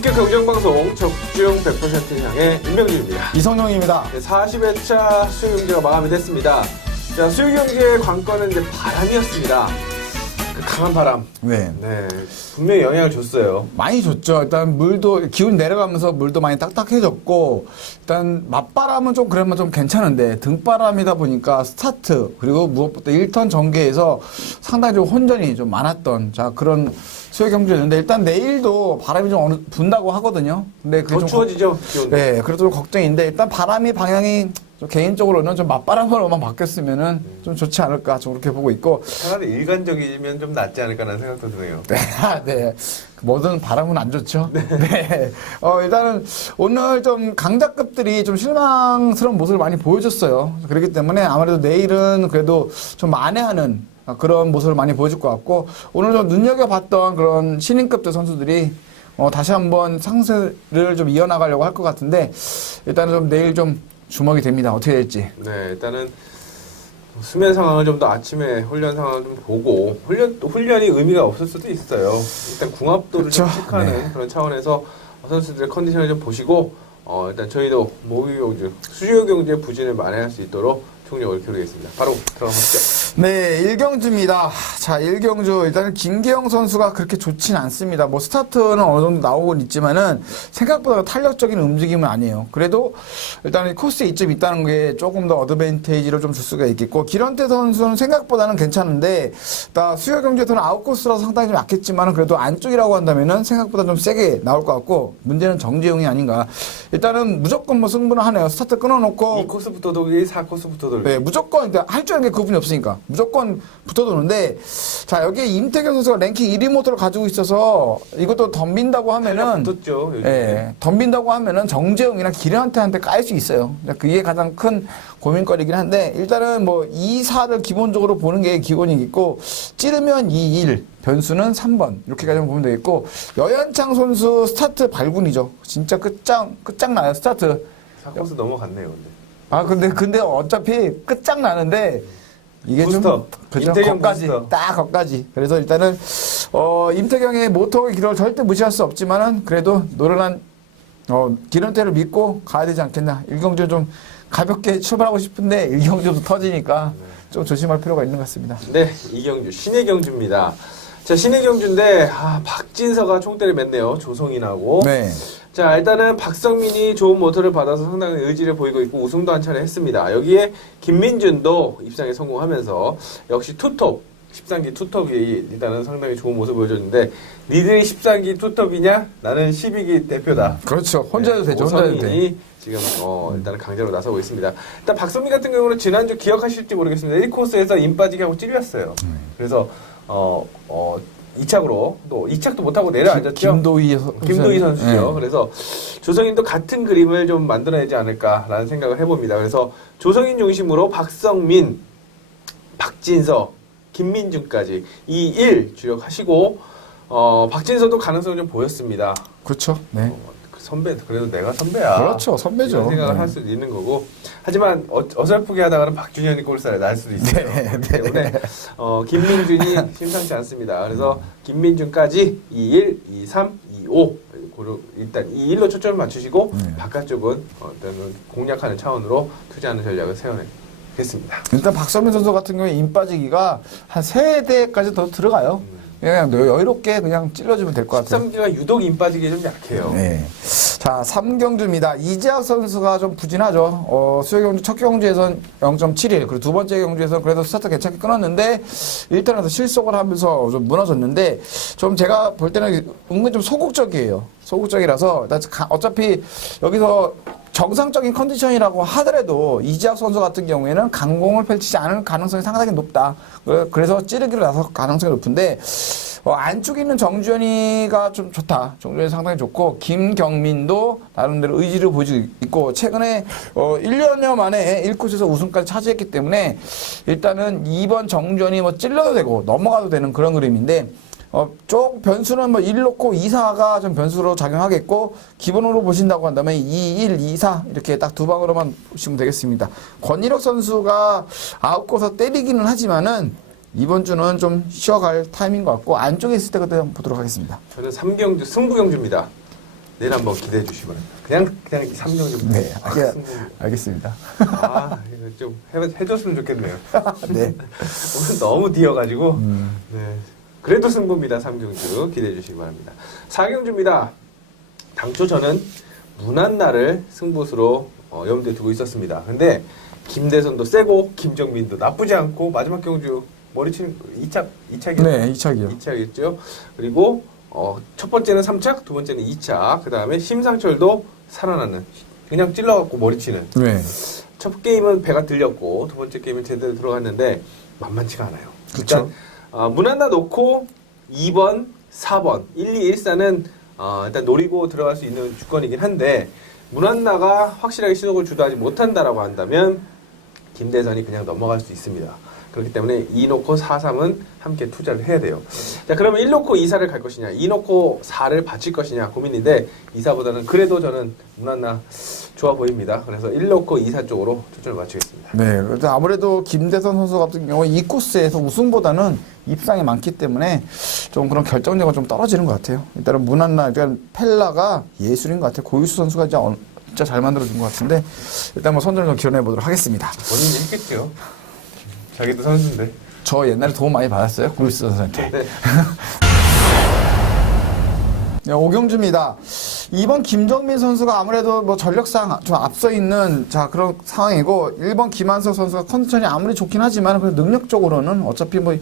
본격 경쟁방송 적중 100% 향해 임명준입니다. 이성용입니다. 40회차 수요경제가 마감이 됐습니다. 자, 수요경제의 관건은 이제 바람이었습니다. 그 강한 바람. 네. 네. 분명히 영향을 줬어요. 많이 줬죠. 일단 물도, 기온 내려가면서 물도 많이 딱딱해졌고, 일단 맞바람은 좀 그러면 좀 괜찮은데, 등바람이다 보니까 스타트, 그리고 무엇보다 1턴 전개에서 상당히 좀 혼전이 좀 많았던, 자, 그런 수요 경제였는데, 일단 내일도 바람이 좀 분다고 하거든요. 근데 그게 더 좀 추워지죠, 기온도. 네, 그래도 좀 걱정인데, 일단 바람이 방향이 좀 개인적으로는 좀 맞바람으로만 바뀌었으면은 좀 좋지 않을까, 좀 그렇게 보고 있고. 차라리 일관적이면 좀 낫지 않을까라는 생각도 드네요. 네, 네. 뭐든 바람은 안 좋죠. 네. 일단은 오늘 좀 강자급들이 좀 실망스러운 모습을 많이 보여줬어요. 그렇기 때문에 아무래도 내일은 그래도 좀 만회하는 그런 모습을 많이 보여줄 것 같고, 오늘 좀 눈여겨봤던 그런 신인급들 선수들이 다시 한번 상승을 좀 이어나가려고 할 것 같은데, 일단은 좀 내일 좀 주목이 됩니다. 어떻게 될지. 네, 일단은 수면 상황을 좀 더 아침에 훈련 상황을 좀 보고 훈련이 의미가 없을 수도 있어요. 일단 궁합도를 좀 그렇죠. 체크하는 네. 그런 차원에서 선수들의 컨디션을 좀 보시고 일단 저희도 모의경주, 수요경제 부진을 만회할 수 있도록 총력을 기울이겠습니다. 바로 들어가 보시죠. 네, 1경주입니다. 자, 1경주. 일단은 김계영 선수가 그렇게 좋진 않습니다. 뭐, 스타트는 어느 정도 나오곤 있지만은, 생각보다 탄력적인 움직임은 아니에요. 그래도, 일단은 코스에 이점이 있다는 게 조금 더 어드밴테이지를 좀 줄 수가 있겠고, 기런태 선수는 생각보다는 괜찮은데, 수요 경주에서는 아웃코스라서 상당히 좀 약했지만은, 그래도 안쪽이라고 한다면은 생각보다 좀 세게 나올 것 같고, 문제는 정재용이 아닌가. 일단은 무조건 뭐 승부는 하네요. 스타트 끊어놓고, 2코스부터 돌기, 4코스부터 돌기. 네, 무조건 할 줄 아는 게 그분이 없으니까 무조건 붙어도는데, 자, 여기에 임태경 선수가 랭킹 1위 모토를 가지고 있어서 이것도 덤빈다고 하면은, 붙었죠, 요즘에. 예, 덤빈다고 하면은 정재영이나 기련한테 깔 수 있어요. 그게 가장 큰 고민거리긴 한데, 일단은 뭐 2, 4를 기본적으로 보는 게 기본이겠고, 찌르면 2, 1, 변수는 3번 이렇게까지 보면 되겠고, 여현창 선수 스타트 발군이죠. 진짜 끝장나요, 스타트. 4코스 넘어갔네요, 근데. 근데 어차피 끝장나는데, 이게 부스터. 좀, 그죠? 임태경 거기까지. 부스터. 딱 거기까지. 그래서 일단은, 임태경의 모터의 기록을 절대 무시할 수 없지만은, 그래도 노련한, 기름태를 믿고 가야 되지 않겠나. 일경주 좀 가볍게 출발하고 싶은데, 일경주도 터지니까 좀 조심할 필요가 있는 것 같습니다. 네, 이경주, 신의 경주입니다. 자, 신의 경주인데, 박진서가 총대를 맸네요. 조성인하고. 네. 자, 일단은 박성민이 좋은 모터를 받아서 상당히 의지를 보이고 있고 우승도 한 차례 했습니다. 여기에 김민준도 입상에 성공하면서 역시 투톱, 13기 투톱이 일단은 상당히 좋은 모습을 보여줬는데, 니들이 13기 투톱이냐? 나는 12기 대표다. 그렇죠. 혼자 해도 되죠. 혼자 해도 돼. 오성인이 지금 일단은 강자로 나서고 있습니다. 일단 박성민 같은 경우는 지난주 기억하실지 모르겠습니다. 1코스에서 임 빠지게 하고 찔렸어요. 그래서 2착으로 또 2착도 못하고 내려앉았죠. 김도희 선수죠. 네. 그래서 조성인도 같은 그림을 좀 만들어내지 않을까라는 생각을 해봅니다. 그래서 조성인 중심으로 박성민, 박진서, 김민준까지 이 1 주력하시고, 박진서도 가능성이 좀 보였습니다. 그렇죠. 네. 선배, 그래도 내가 선배야. 그렇죠. 선배죠. 이런 생각을 네. 할 수도 있는 거고. 하지만 어설프게 하다가는 박준현이 골살에 날 수도 있어요. 그렇기 때문에 김민준이 심상치 않습니다. 그래서 김민준까지 2-1, 2-3, 2-5 일단 2-1로 초점을 맞추시고 바깥쪽은 공략하는 차원으로 투자하는 전략을 세워내겠습니다. 일단 박성민 선수 같은 경우에 임 빠지기가 한 3대까지 더 들어가요. 그냥 여유롭게 그냥 찔러주면 될 것 같아요. 13기가 유독 임 빠지기 좀 약해요. 네. 자, 3경주입니다. 이재학 선수가 좀 부진하죠. 수요 경주 첫 경주에선 0.71, 그리고 두 번째 경주에서는 그래도 스타트 괜찮게 끊었는데, 1턴에서 실속을 하면서 좀 무너졌는데, 좀 제가 볼 때는 은근 좀 소극적이에요. 소극적이라서, 어차피 여기서 정상적인 컨디션이라고 하더라도 이지학 선수 같은 경우에는 강공을 펼치지 않을 가능성이 상당히 높다. 그래서 찌르기로 나설 가능성이 높은데, 안쪽에 있는 정주현이가 좀 좋다. 정주현이 상당히 좋고, 김경민도 나름대로 의지를 보여주고 있고, 최근에 1년여 만에 1코스에서 우승까지 차지했기 때문에, 일단은 2번 정주현이 뭐 찔러도 되고 넘어가도 되는 그런 그림인데, 쪽 변수는 뭐 1 놓고 2, 4가 좀 변수로 작용하겠고, 기본으로 보신다고 한다면 2, 1, 2, 4 이렇게 딱 두 방으로만 보시면 되겠습니다. 권일옥 선수가 아웃코스 때리기는 하지만은 이번 주는 좀 쉬어갈 타이밍인 것 같고, 안쪽에 있을 때 그때 한번 보도록 하겠습니다. 저는 3경주, 승부경주입니다. 내일 한번 기대해 주시기 바랍니다. 그냥 3경주. 네, 알겠습니다. 아, 이거 좀 해줬으면 좋겠네요. 네. 오늘 너무 뒤어가지고. 네. 그래도 승부입니다. 3경주 기대해 주시기 바랍니다. 4경주입니다. 당초 저는 무난나를 승부수로 염두에 두고 있었습니다. 근데 김대선도 세고 김정민도 나쁘지 않고 마지막 경주 머리 치는 2착이었죠? 네, 2착이요. 2착이었죠. 그리고 첫 번째는 3착, 두 번째는 2착. 그 다음에 심상철도 살아나는 그냥 찔러갖고 머리 치는. 네. 첫 게임은 배가 들렸고 두 번째 게임은 제대로 들어갔는데 만만치가 않아요. 그쵸. 일단 무난나 놓고 2번, 4번, 1, 2, 1, 4는 일단 노리고 들어갈 수 있는 주권이긴 한데 무난나가 확실하게 시속을 주도하지 못한다라고 한다면 김대선이 그냥 넘어갈 수 있습니다. 그렇기 때문에 2 놓고 4, 3은 함께 투자를 해야 돼요. 자, 그러면 1 놓고 2, 4를 갈 것이냐, 2 놓고 4를 바칠 것이냐 고민인데 2, 4보다는 그래도 저는 무난나 좋아 보입니다. 그래서 1 놓고 2, 4 쪽으로 초점을 맞추겠습니다. 네, 그래서 아무래도 김대선 선수 같은 경우 이 코스에서 우승보다는 입상이 많기 때문에 좀 그런 결정력은 좀 떨어지는 것 같아요. 일단은 무난나, 일단 펠라가 예술인 것 같아요. 고유수 선수가 진짜 잘 만들어준 것 같은데 일단 뭐 선전을 좀 기원해 보도록 하겠습니다. 본인이 했겠죠. 자기도 선수인데. 저 옛날에 도움 많이 받았어요. 고유수 선수한테. 네. 네, 오경주입니다. 이번 김정민 선수가 아무래도 뭐 전력상 좀 앞서 있는 그런 상황이고 1번 김한석 선수가 컨디션이 아무리 좋긴 하지만 그 능력적으로는 어차피 뭐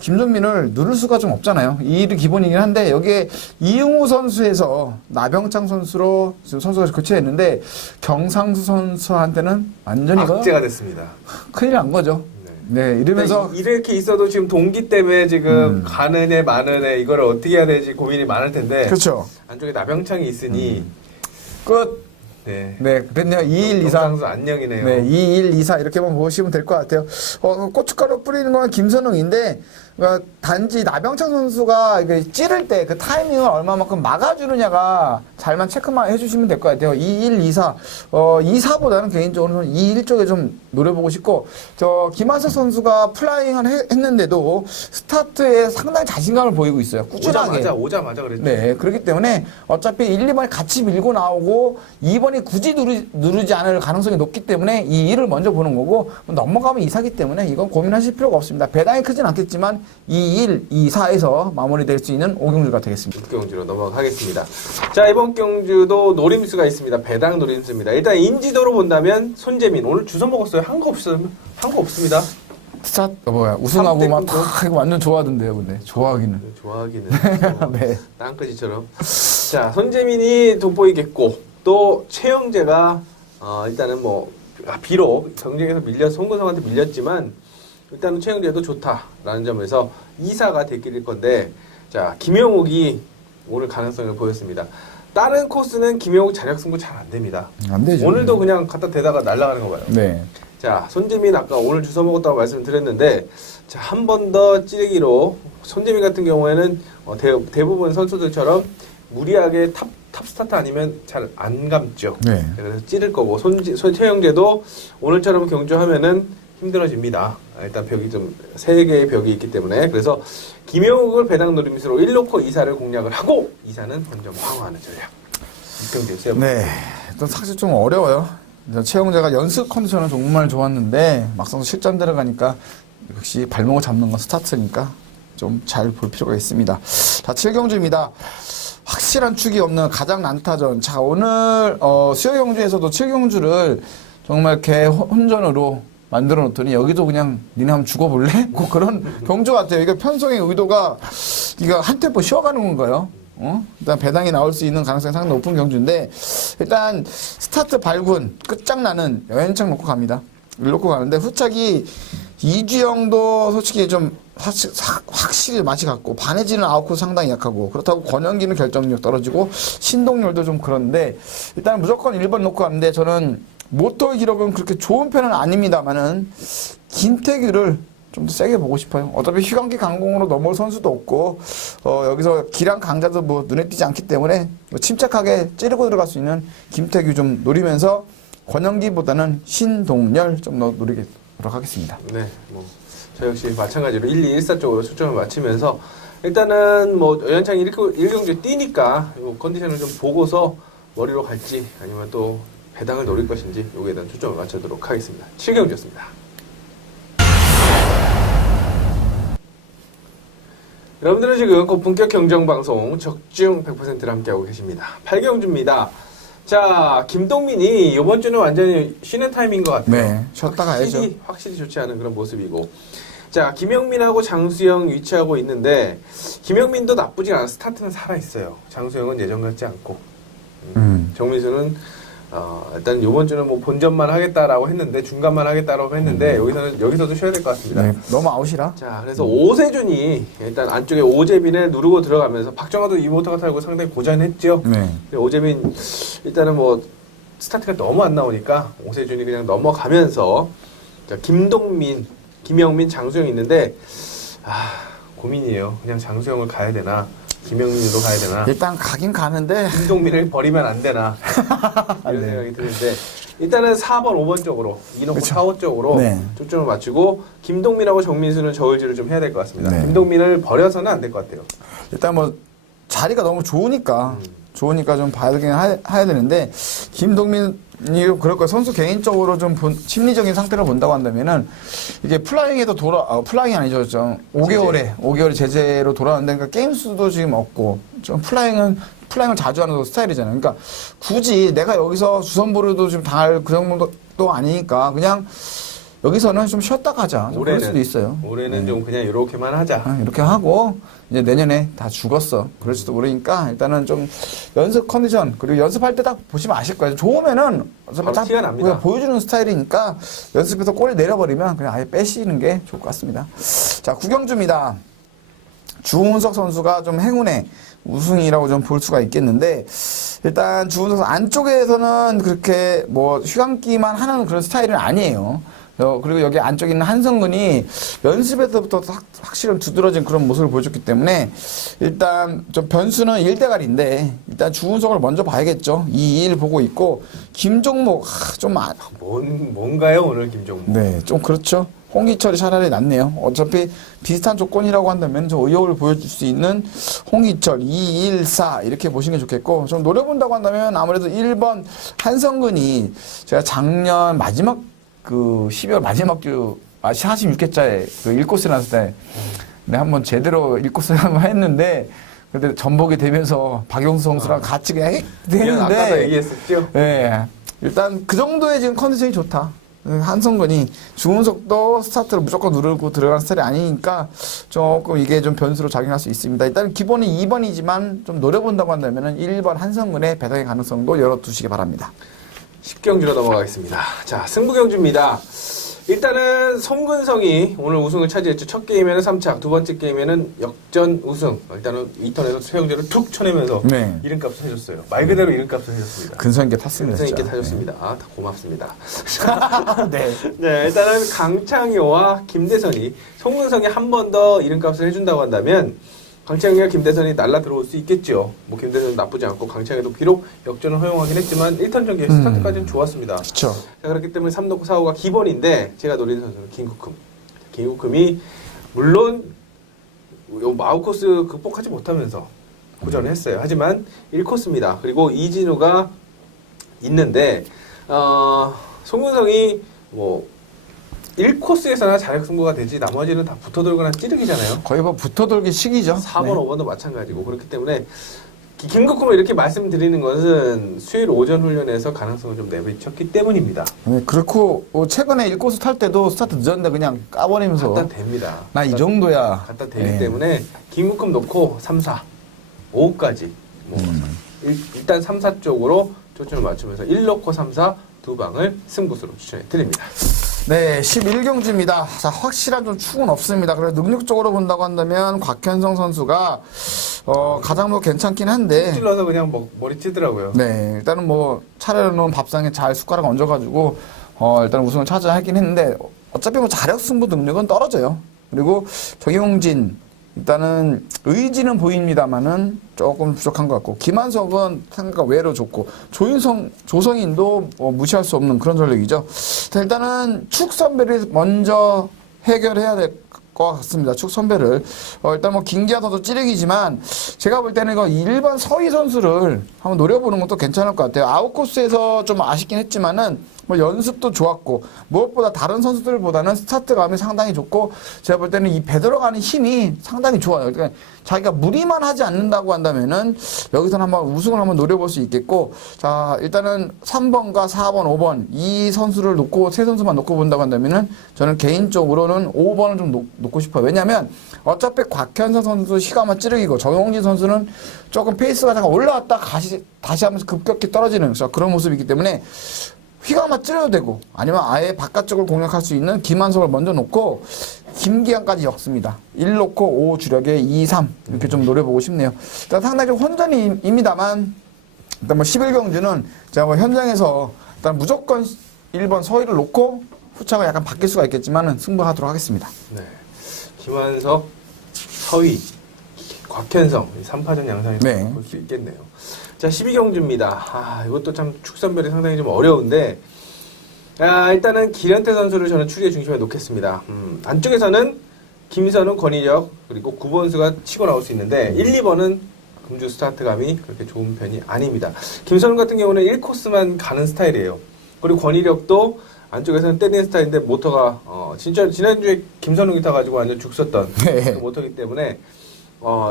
김정민을 누를 수가 좀 없잖아요. 이 일이 기본이긴 한데 여기에 이용우 선수에서 나병창 선수로 지금 선수가 교체했는데 경상수 선수한테는 완전히 악재가 됐습니다. 큰일 난 거죠. 네, 이러면서 이렇게 있어도 지금 동기 때문에 지금 가는 애 마는 애 이걸 어떻게 해야 될지 고민이 많을 텐데. 그렇죠. 안쪽에 나병창이 있으니 끝. 네. 네, 그랬네요. 2일 이상. 선수 안녕이네요. 네, 2일 2사 이렇게만 보시면 될 것 같아요. 고춧가루 뿌리는 건 김선웅인데 단지 나병창 선수가 이게 찌를 때 그 타이밍을 얼마만큼 막아주느냐가 잘만 체크만 해주시면 될 것 같아요. 2일 2사 2사보다는 개인적으로는 2일 쪽에 좀 노려보고 싶고 김한석 선수가 플라잉을 했는데도 스타트에 상당히 자신감을 보이고 있어요. 꾸준하게. 오자마자 그랬죠. 네, 그렇기 때문에 어차피 1, 2번이 같이 밀고 나오고 2번이 굳이 누르지 않을 가능성이 높기 때문에 이 1을 먼저 보는 거고 넘어가면 2사기 때문에 이건 고민하실 필요가 없습니다. 배당이 크진 않겠지만 2, 1, 2, 4에서 마무리될 수 있는 5경주가 되겠습니다. 6경주로 넘어가겠습니다. 자, 이번 경주도 노림수가 있습니다. 배당 노림수입니다. 일단 인지도로 본다면 손재민 오늘 주워 먹었어요. 한 거 없습니다. 스타트 우승하고 막 완전 좋아하던데요, 근데 좋아하기는. 좋아하기는. 네. 땅끄지처럼. 자, 손재민이 돋보이겠고 또 최영재가 일단은 뭐 비록 경쟁에서 송근성한테 밀렸지만 일단은 최영재도 좋다라는 점에서 2사가 대길일 건데 자 김영욱이 오늘 가능성을 보였습니다. 다른 코스는 김영욱 자력 승부 잘 안 됩니다. 안 되죠. 오늘도 그냥 갖다 대다가 날아가는 거 봐요. 네. 자 손재민 아까 오늘 주워 먹었다고 말씀드렸는데 자 한 번 더 찌르기로 손재민 같은 경우에는 대부분 선수들처럼 무리하게 탑 스타트 아니면 잘 안 감죠. 네. 그래서 찌를 거고 최영재도 오늘처럼 경주하면은 힘들어집니다. 일단 벽이 좀 3개의 벽이 있기 때문에 그래서 김영욱을 배당 노림수로 1 놓고 2사를 공략을 하고 2사는 혼점 방어하는 전략. 입경됐어요. 네. 또 사실 좀 어려워요. 최영재가 연습 컨디션은 정말 좋았는데 막상 실전 들어가니까 역시 발목을 잡는 건 스타트니까 좀 잘 볼 필요가 있습니다. 자, 7경주입니다. 확실한 축이 없는 가장 난타전. 자, 오늘 수요경주에서도 7경주를 정말 개혼전으로 만들어 놓더니 여기도 그냥 니네 한번 죽어볼래? 뭐 그런 경주 같아요. 이거 편성의 의도가 이거 한 템포 쉬어가는 건가요? 일단 배당이 나올 수 있는 가능성이 상당히 높은 경주인데 일단 스타트 발군 끝장나는 여행창 놓고 갑니다. 놓고 가는데 후착이 이주영도 솔직히 좀 확실히 맛이 같고 반해지는 아웃코스 상당히 약하고 그렇다고 권영기는 결정력 떨어지고 신동열도 좀 그런데 일단 무조건 1번 놓고 가는데 저는 모터 기록은 그렇게 좋은 편은 아닙니다만은 김태규를 좀 더 세게 보고 싶어요. 어차피 휘감기 강공으로 넘어올 선수도 없고 여기서 기량 강자도 뭐 눈에 띄지 않기 때문에 침착하게 찌르고 들어갈 수 있는 김태규 좀 노리면서 권영기보다는 신동열 좀 더 노리도록 하겠습니다. 네, 뭐 저 역시 마찬가지로 1, 2, 1, 4 쪽으로 초점을 맞추면서 일단은 뭐 연창 1경주에 뛰니까 요 컨디션을 좀 보고서 머리로 갈지 아니면 또 배당을 노릴 것인지 요거에 대한 초점을 맞추도록 하겠습니다. 7경주였습니다. 여러분들은 지금 고품격 경정방송 적중 100%를 함께하고 계십니다. 8경주입니다. 자, 김동민이 이번 주는 완전히 쉬는 타임인 것 같아요. 네, 쉬었다 가야죠. 확실히 좋지 않은 그런 모습이고. 자, 김영민하고 장수영 위치하고 있는데, 김영민도 나쁘지 않아. 스타트는 살아있어요. 장수영은 예전 같지 않고. 정민수는, 일단 이번 주는 뭐 본전만 하겠다라고 했는데, 중간만 하겠다라고 했는데, 여기서도 쉬어야 될 것 같습니다. 네, 너무 아웃이라. 자, 그래서 오세준이 일단 안쪽에 오재빈을 누르고 들어가면서 박정화도 이 모터가 타고 상당히 고전했죠. 네. 오재빈 일단은 뭐 스타트가 너무 안 나오니까 오세준이 그냥 넘어가면서 자, 김동민, 김영민, 장수영 있는데 고민이에요. 그냥 장수영을 가야 되나 김영민으로 가야 되나 일단 가긴 가는데 김동민을 버리면 안 되나 이런 네. 생각이 드는데 일단은 4번, 5번 쪽으로 이놓고 그쵸. 4호 쪽으로 네. 초점을 맞추고 김동민하고 정민수는 저울질을 좀 해야 될 것 같습니다. 네. 김동민을 버려서는 안 될 것 같아요. 일단 뭐 자리가 너무 좋으니까 좀 봐야 되긴 해야 되는데 김동민이 그럴 거예요. 선수 개인적으로 좀 심리적인 상태를 본다고 한다면은 이게 플라잉에도 플라잉이 아니죠. 좀 5개월에 제재로 돌아왔는데 그러니까 게임 수도 지금 없고 좀 플라잉을 자주 하는 스타일이잖아요. 그러니까 굳이 내가 여기서 주선보루도 좀 당할 그 정도도 아니니까 그냥 여기서는 좀 쉬었다 가자. 좀 그럴 수도 있어요. 올해는 좀 그냥 이렇게만 하자. 이렇게 하고 이제 내년에 다 죽었어. 그럴지도 모르니까 일단은 좀 연습 컨디션 그리고 연습할 때 딱 보시면 아실 거예요. 좋으면은 딱 티가 납니다. 그냥 보여주는 스타일이니까 연습에서 골 내려버리면 그냥 아예 빼시는 게 좋을 것 같습니다. 자, 9경주입니다. 주훈석 선수가 좀 행운의 우승이라고 좀 볼 수가 있겠는데 일단 주훈석 선수 안쪽에서는 그렇게 뭐 휘감기만 하는 그런 스타일은 아니에요. 그리고 여기 안쪽에 있는 한성근이 연습에서부터 확실히 두드러진 그런 모습을 보여줬기 때문에 일단 좀 변수는 1대갈인데 일단 주훈석을 먼저 봐야겠죠. 2-1 보고 있고 김종목 뭔가요 오늘 김종목? 네, 좀 그렇죠. 홍기철이 차라리 낫네요. 어차피 비슷한 조건이라고 한다면 좀 의욕을 보여줄 수 있는 홍기철 2-1-4 이렇게 보시는 게 좋겠고 좀 노려본다고 한다면 아무래도 1번 한성근이 제가 작년 마지막 12월 마지막 주 46회차에 그 1코스 나왔을 때 한번 제대로 1코스 한번 했는데 근데 전복이 되면서 박용수 선수랑 같이 그냥 했는데 아까도 얘기했었죠. 네, 일단 그 정도의 지금 컨디션이 좋다. 한성근이 주훈석도 스타트를 무조건 누르고 들어가는 스타일이 아니니까 조금 이게 좀 변수로 작용할 수 있습니다. 일단 기본이 2번이지만 좀 노려본다고 한다면 1번 한성근의 배당의 가능성도 열어두시기 바랍니다. 10경주로 넘어가겠습니다. 자, 승부경주입니다. 일단은 송근성이 오늘 우승을 차지했죠. 첫 게임에는 3착, 두 번째 게임에는 역전 우승. 일단은 2턴에서 최영재를 툭 쳐내면서 네. 이름값을 해줬어요. 말 그대로 이름값을 해줬습니다. 근성 있게 탔습니다. 근성 있게 진짜. 타줬습니다. 다 고맙습니다. 네. 네, 일단은 강창효와 김대선이 송근성이 한 번 더 이름값을 해준다고 한다면 강창효와 김대선이 날라 들어올 수 있겠죠. 뭐 김대선은 나쁘지 않고 강창효도 비록 역전을 허용하긴 했지만 1턴 전개 스타트까지는 좋았습니다. 그렇죠. 자, 그렇기 때문에 3놓고 4호가 기본인데 제가 노리는 선수는 김국흠. 김국흠이 물론 요 마우코스 극복하지 못하면서 고전을 했어요. 하지만 1코스입니다. 그리고 이진우가 있는데 송근성이 뭐 1코스에서나 자력 승부가 되지 나머지는 다 붙어돌거나 찌르기잖아요. 거의 뭐 붙어돌기 식이죠. 4번, 네. 5번도 마찬가지고 그렇기 때문에 김국흠을 이렇게 말씀드리는 것은 수요일 오전 훈련에서 가능성을 좀 내비쳤기 때문입니다. 네, 그렇고 최근에 1코스 탈 때도 스타트 늦었는데 그냥 까버리면서 갖다 댑니다. 나 이 정도야. 갖다 대기 네. 때문에 김국흠 놓고 3, 4, 5까지 뭐 일단 3, 4 쪽으로 초점을 맞추면서 1 놓고 3, 4 두 방을 승부수로 추천해 드립니다. 네, 11경주입니다. 자, 확실한 좀 축은 없습니다. 그래서 능력적으로 본다고 한다면 곽현성 선수가 가장 뭐 괜찮긴 한데 찔러서 그냥 머리 찌더라고요. 네, 일단은 뭐 차려놓은 밥상에 잘 숟가락 얹어가지고 일단 우승을 차지하긴 하긴 했는데 어차피 뭐 자력 승부 능력은 떨어져요. 그리고 정용진 일단은 의지는 보입니다만은 조금 부족한 것 같고 김한석은 상대가 외로 좋고 조성인도 무시할 수 없는 그런 전력이죠. 자, 일단은 축 선배를 먼저 해결해야 될 것 같습니다. 축 선배를. 일단 뭐 김기아 선수 찌르기지만 제가 볼 때는 이거 일반 서희 선수를 한번 노려보는 것도 괜찮을 것 같아요. 아웃코스에서 좀 아쉽긴 했지만은 뭐 연습도 좋았고 무엇보다 다른 선수들보다는 스타트감이 상당히 좋고 제가 볼 때는 이 배 들어가는 힘이 상당히 좋아요. 그러니까 자기가 무리만 하지 않는다고 한다면은 여기서는 한번 우승을 한번 노려볼 수 있겠고 자 일단은 3번과 4번, 5번 이 선수를 놓고 세 선수만 놓고 본다고 한다면은 저는 개인적으로는 5번을 좀 놓고 싶어요. 왜냐하면 어차피 곽현선 선수 시간만 찌르기고 정용진 선수는 조금 페이스가 잠깐 올라왔다 다시 하면서 급격히 떨어지는 그런 모습이기 때문에 휘가마 찌려도 되고 아니면 아예 바깥쪽을 공략할 수 있는 김한석을 먼저 놓고 김기환까지 엮습니다. 1 놓고 5 주력에 2, 3 이렇게 좀 노려보고 싶네요. 일단 상당히 좀 혼전입니다만 일단 뭐 11경주는 제가 뭐 현장에서 일단 무조건 1번 서희를 놓고 후차가 약간 바뀔 수가 있겠지만 승부하도록 하겠습니다. 네. 김한석, 서희, 곽현성 3파전 양상에서 네. 볼 수 있겠네요. 자, 12경주입니다. 이것도 참 축선별이 상당히 좀 어려운데, 일단은 기련태 선수를 저는 추리의 중심에 놓겠습니다. 안쪽에서는 김선웅, 권희력, 그리고 9번수가 치고 나올 수 있는데, 1, 2번은 금주 스타트감이 그렇게 좋은 편이 아닙니다. 김선웅 같은 경우는 1코스만 가는 스타일이에요. 그리고 권희력도 안쪽에서는 때리는 스타일인데, 모터가, 진짜, 지난주에 김선웅이 타가지고 완전 죽었던 그 모터이기 때문에,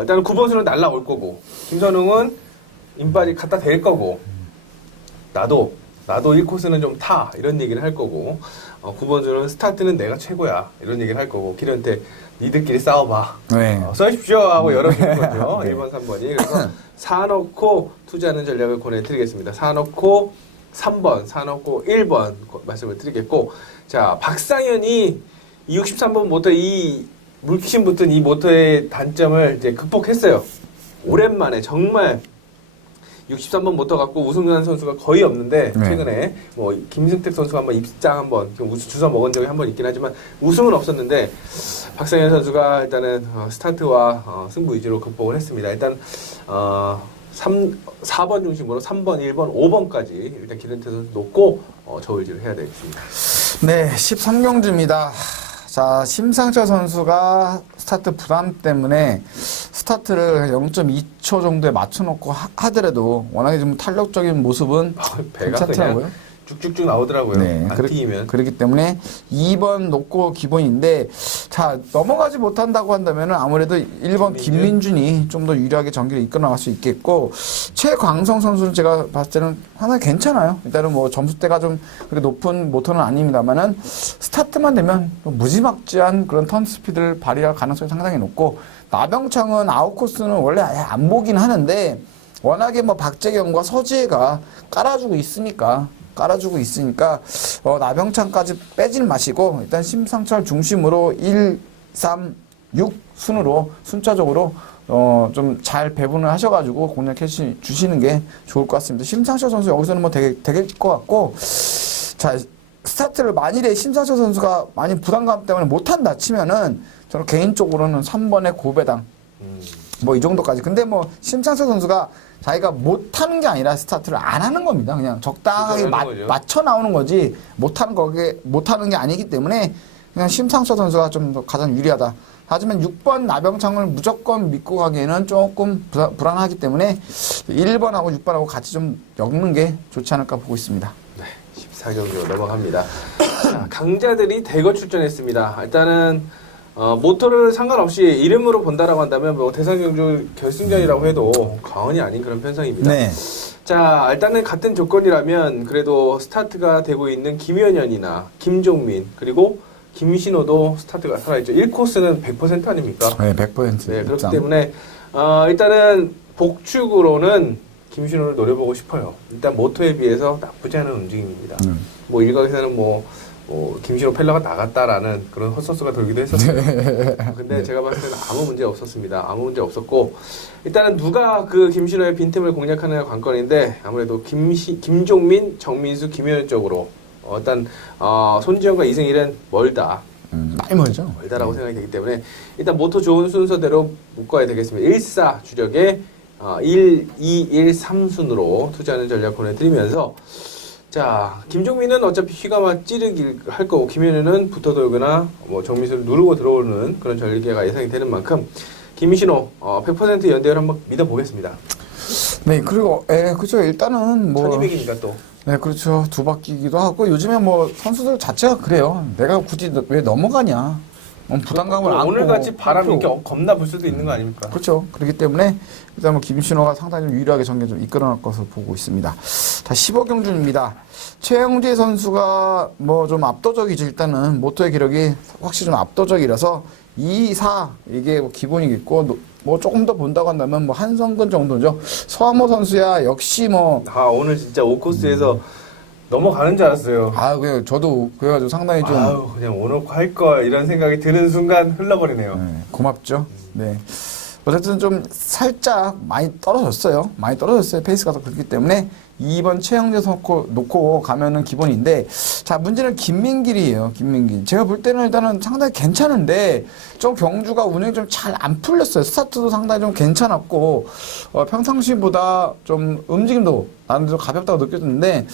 일단은 9번수는 날라올 거고, 김선웅은 인바디 갖다 댈 거고 나도 1코스는 좀 타 이런 얘기를 할 거고 9번주는 스타트는 내가 최고야 이런 얘기를 할 거고 길한테 니들끼리 싸워봐 써십시오 하고 열어주는 거죠. 네. 1번 3번이 그래서 사놓고 투자하는 전략을 권해드리겠습니다. 사놓고 3번 사놓고 1번 말씀을 드리겠고 자 박상현이 63번 모터 이 물귀신 붙은 이 모터의 단점을 이제 극복했어요. 오랜만에 정말 63번 모터 갖고 우승한 선수가 거의 없는데 최근에 뭐 김승택 선수가 한번 입장 한번 주워 먹은 적이 한번 있긴 하지만 우승은 없었는데 박상현 선수가 일단은 스타트와 승부 위주로 극복을 했습니다. 일단 4번 중심으로 3번, 1번, 5번까지 일단 기른태 선수 놓고 저울질을 해야 되겠습니다. 네, 13경주입니다. 자, 심상철 선수가 스타트 부담 때문에 스타트를 0.2초 정도에 맞춰놓고 하더라도 워낙에 좀 탄력적인 모습은 배가 괜찮더라고요. 그냥 쭉쭉쭉 나오더라고요. 네, 안 튀기면. 그렇기 때문에 2번 놓고 기본인데 자 넘어가지 못한다고 한다면 아무래도 1번 김민준이 좀 더 유리하게 경기를 이끌어 나갈 수 있겠고 최광성 선수는 제가 봤을 때는 하나 괜찮아요. 일단은 뭐 점수대가 좀 그렇게 높은 모터는 아닙니다만은 스타트만 되면 무지막지한 그런 턴 스피드를 발휘할 가능성이 상당히 높고 나병창은 아웃코스는 원래 아예 안 보긴 하는데 워낙에 뭐 박재경과 서지혜가 깔아주고 있으니까 나병창까지 빼지는 마시고 일단 심상철 중심으로 1, 3, 6 순으로 순차적으로 좀 잘 배분을 하셔가지고 공략해 주시는 게 좋을 것 같습니다. 심상철 선수 여기서는 뭐 되게 것 같고 자 스타트를 만일에 심상철 선수가 많이 부담감 때문에 못한다 치면은 저는 개인적으로는 3번의 고배당 뭐 이 정도까지. 근데 뭐 심상철 선수가 자기가 못하는 게 아니라 스타트를 안 하는 겁니다. 그냥 적당하게 맞춰 나오는 거지 못하는 게 아니기 때문에 그냥 심상철 선수가 좀 더 가장 유리하다. 하지만 6번 나병창을 무조건 믿고 가기에는 조금 불안하기 때문에 1번하고 6번하고 같이 좀 엮는 게 좋지 않을까 보고 있습니다. 네, 14경기로 넘어갑니다. 자, 강자들이 대거 출전했습니다. 일단은 모터를 상관없이 이름으로 본다라고 한다면 뭐 대상경주 결승전이라고 해도 과언이 아닌 그런 편성입니다. 네. 자, 일단은 같은 조건이라면 그래도 스타트가 되고 있는 김현현이나 김종민 그리고 김신호도 스타트가 살아있죠. 1코스는 100% 아닙니까? 네, 100%. 네, 그렇기 때문에 일단은 복축으로는 김신호를 노려보고 싶어요. 일단 모토에 비해서 나쁘지 않은 움직임입니다. 뭐 일각에서는 김신호 펠러가 나갔다라는 그런 헛소스가 돌기도 했었어요. 근데 제가 봤을 때는 아무 문제 없었습니다. 아무 문제 없었고 일단은 누가 그 김신호의 빈틈을 공략하느냐 관건인데 아무래도 김종민, 정민수, 김현현 쪽으로 일단 손지현과 이승일은 멀다. 많이 멀죠. 멀다라고 생각이 되기 때문에 일단 모토 좋은 순서대로 묶어야 되겠습니다. 1사 주력에 1, 2, 1, 3순으로 투자하는 전략 보내드리면서 자, 김종민은 어차피 휘가마 찌르기 할 거고 김현우는 붙어 돌거나 뭐 정민수를 누르고 들어오는 그런 전개가 예상이 되는 만큼 김신호 100% 연대를 한번 믿어보겠습니다. 네, 그리고 그렇죠. 일단은 뭐 1200이니까 또. 네, 그렇죠. 두 바퀴기도 하고 요즘에 뭐 선수들 자체가 그래요. 내가 굳이 왜 넘어가냐. 부담감을 안고 오늘같이 바람이 그렇죠. 이렇게 겁나 불 수도 있는 거 아닙니까? 그렇죠. 그렇기 때문에 일단 뭐 김신호가 상당히 좀 유일하게 전개 좀 이끌어낼 것으로 보고 있습니다. 자, 15경주입니다. 최영재 선수가 뭐 좀 압도적이지. 일단은 모토의 기록이 확실히 좀 압도적이라서 2, 4 이게 뭐 기본이겠고 뭐 조금 더 본다고 한다면 뭐 한성근 정도죠. 서하모 선수야 역시 뭐 오늘 진짜 5코스에서 넘어가는 줄 알았어요. 그냥 저도 그래가지고 상당히 좀 그냥 오놓고 할 걸 이런 생각이 드는 순간 흘러버리네요. 네, 고맙죠. 네. 어쨌든 좀 살짝 많이 떨어졌어요. 많이 떨어졌어요. 페이스가 더 그렇기 때문에 2번 최영재 놓고 가면은 기본인데, 자, 문제는 김민길이에요. 김민길. 제가 볼 때는 일단은 상당히 괜찮은데, 좀 경주가 운영이 좀 잘 안 풀렸어요. 스타트도 상당히 좀 괜찮았고, 평상시보다 좀 움직임도 나는 좀 가볍다고 느껴졌는데,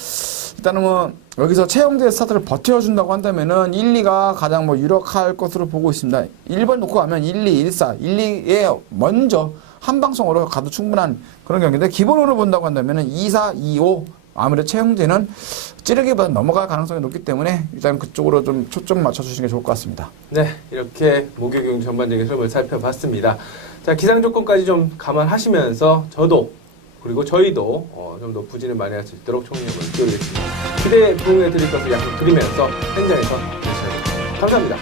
일단은 뭐, 여기서 최영재 스타트를 버텨준다고 한다면은 1, 2가 가장 뭐 유력할 것으로 보고 있습니다. 1번 놓고 가면 1, 2, 1, 4, 1, 2에 먼저 한 방송으로 가도 충분한 그런 경기인데, 기본으로 본다고 한다면은 2, 4, 2, 5 아무래도 최영재는 찌르기보다 넘어갈 가능성이 높기 때문에 일단 그쪽으로 좀 초점 맞춰주시는 게 좋을 것 같습니다. 네, 이렇게 목요경 전반적인 흐름을 살펴봤습니다. 자, 기상 조건까지 좀 감안하시면서 저도 그리고 저희도 좀 더 부진을 많이 할 수 있도록 총력을 기울이겠습니다. 기대에 부응해 드릴 것을 약속드리면서 현장에서 뵙겠습니다. 감사합니다.